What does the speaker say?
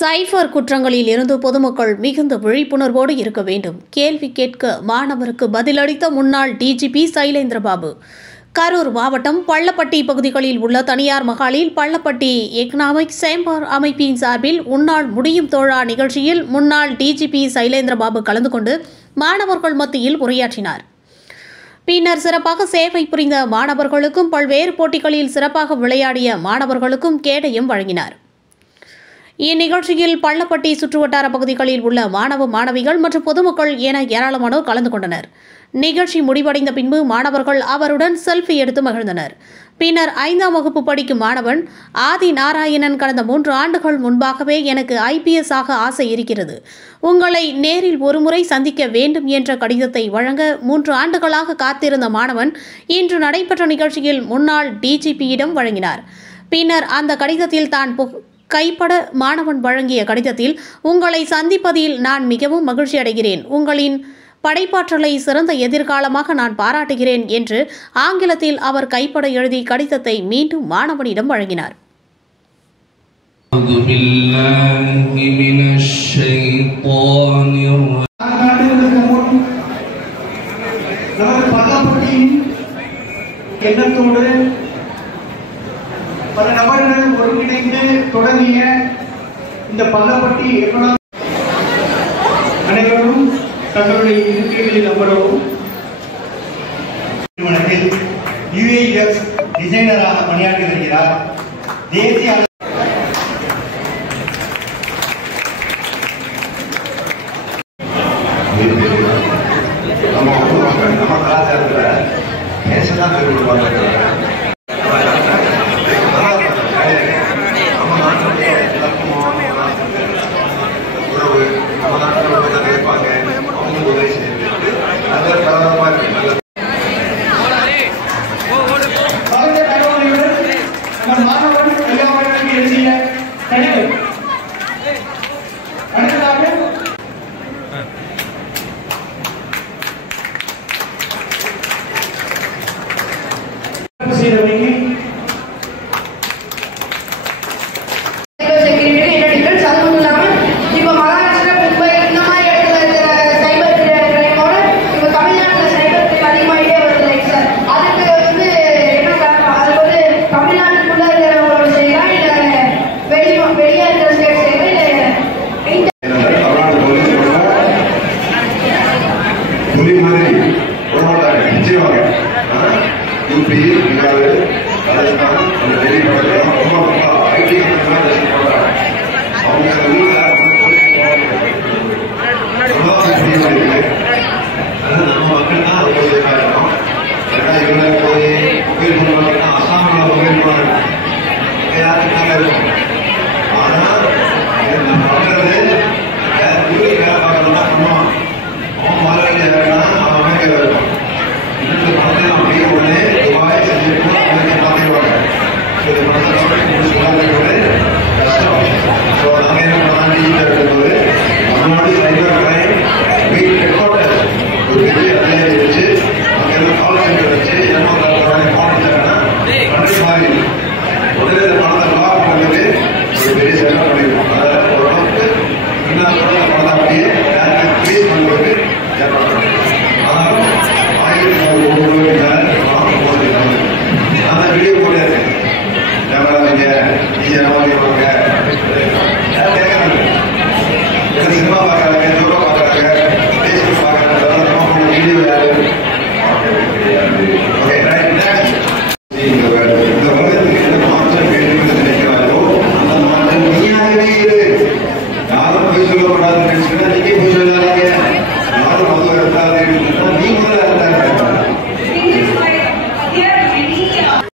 சைபர் குற்றங்களில் இருந்து பொதுமக்கள் மிகுந்த விழிப்புணர்வோடு இருக்க வேண்டும். கேள்வி கேட்க மாணவருக்கு பதிலளித்த முன்னாள் டிஜிபி சைலேந்திரபாபு. கரூர் மாவட்டம் பள்ளப்பட்டி பகுதிகளில் உள்ள தனியார் மகாலில் பள்ளப்பட்டி எக்கனாமிக் சேம்பர் அமைப்பின் சார்பில் உன்னால் முடியும் தோழா நிகழ்ச்சியில் முன்னாள் டிஜிபி சைலேந்திரபாபு கலந்து கொண்டு மாணவர்கள் மத்தியில் உரையாற்றினார். பின்னர் சிறப்பாக சேவை புரிந்த மாணவர்களுக்கும் பல்வேறு போட்டிகளில் சிறப்பாக விளையாடிய மாணவர்களுக்கும் கேடயம் வழங்கினார். இந்நிகழ்ச்சியில் பள்ளப்பட்டி சுற்றுவட்டார பகுதிகளில் உள்ள மாணவ மாணவிகள் மற்றும் பொதுமக்கள் என ஏராளமானோர் கலந்து கொண்டனர். நிகழ்ச்சி முடிவடைந்த பின்பு மாணவர்கள் அவருடன் செல்ஃபி எடுத்து மகிழ்ந்தனர். பின்னர் 5ஆம் வகுப்பு படிக்கும் மாணவன் ஆதி நாராயணன், கடந்த 3 ஆண்டுகள் முன்பாகவே எனக்கு IPS ஆக ஆசை இருக்கிறது. உங்களை நேரில் ஒருமுறை சந்திக்க வேண்டும் என்ற கடிதத்தை வழங்க 3 ஆண்டுகளாக காத்திருந்த மாணவன் இன்று நடைபெற்ற நிகழ்ச்சியில் முன்னாள் டிஜிபியிடம் வழங்கினார். பின்னர் அந்த கடிதத்தில் தான் கைப்பட மாணவன் வழங்கிய கடிதத்தில், உங்களை சந்திப்பதில் நான் மிகவும் மகிழ்ச்சி அடைகிறேன். உங்களின் படைப்பாற்றலை சிறந்த எதிர்காலமாக நான் பாராட்டுகிறேன் என்று ஆங்கிலத்தில் அவர் கைப்பட எழுதி கடிதத்தை மீண்டும் மாணவனிடம் வழங்கினார். பல நபர்கள் ஒருங்கிணைந்து தொடங்கிய இந்த பள்ளப்பட்டி அனைவரும் தங்களுடைய இருக்கைகளில் அமரவும். நிறுவனத்தில் UAS டிசைனராக பணியாற்றி வருகிறார். தேசிய நம்ம கலாச்சாரத்தில் பேசதான் மாணவர்கள் எல்லா எழுதிய கடிதம்